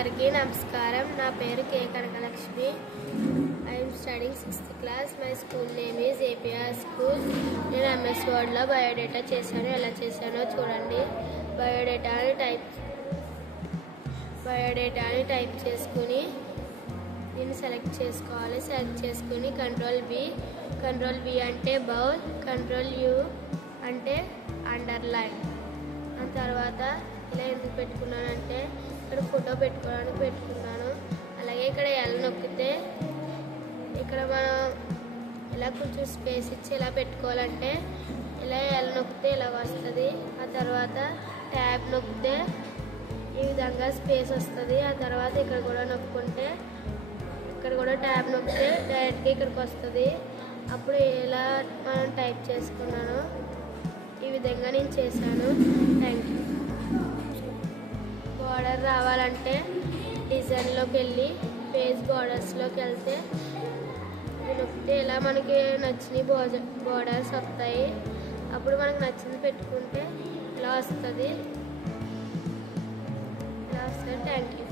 అందరికీ నమస్కారం. నా పేరు K Kanakalakshmi. I am studying 6th class. My school name is APR School. నేను MS Word లో బయోడేటా చేశాను. ఎలా చేశానో చూడండి. బయోడేటాని టైప్ చేసుకుని దీన్ని సెలెక్ట్ చేసుకోవాలి. సెలెక్ట్ చేసుకుని కంట్రోల్ బి అంటే బౌల్, కంట్రోల్ యూ అంటే అండర్లైన్. ఆ తర్వాత ఇలా ఎందుకు పెట్టుకున్నానంటే ఇక్కడ ఫోటో పెట్టుకున్నాను. అలాగే ఇక్కడ ఎల్ నొక్కితే ఇక్కడ మనం ఇలా కొంచెం స్పేస్ ఇచ్చి ఇలా పెట్టుకోవాలంటే ఇలా ఎల్ నొక్కితే ఇలా వస్తుంది. ఆ తర్వాత ట్యాబ్ నొక్కితే ఈ విధంగా స్పేస్ వస్తుంది. ఆ తర్వాత ఇక్కడ కూడా నొక్కుంటే ఇక్కడ కూడా ట్యాబ్ నొక్కితే డైరెక్ట్గా ఇక్కడికి వస్తుంది. అప్పుడు ఇలా మనం టైప్ చేసుకున్నాను. ఈ విధంగా నేను చేశాను. Thank you. బార్డర్ రావాలంటే డిజైన్లోకి వెళ్ళి పేజ్ బార్డర్స్లోకి వెళ్తే ఇది నొక్కితే ఇలా మనకి నచ్చిన బార్డర్స్ వస్తాయి. అప్పుడు మనకు నచ్చింది పెట్టుకుంటే ఇలా వస్తుంది. Thank you.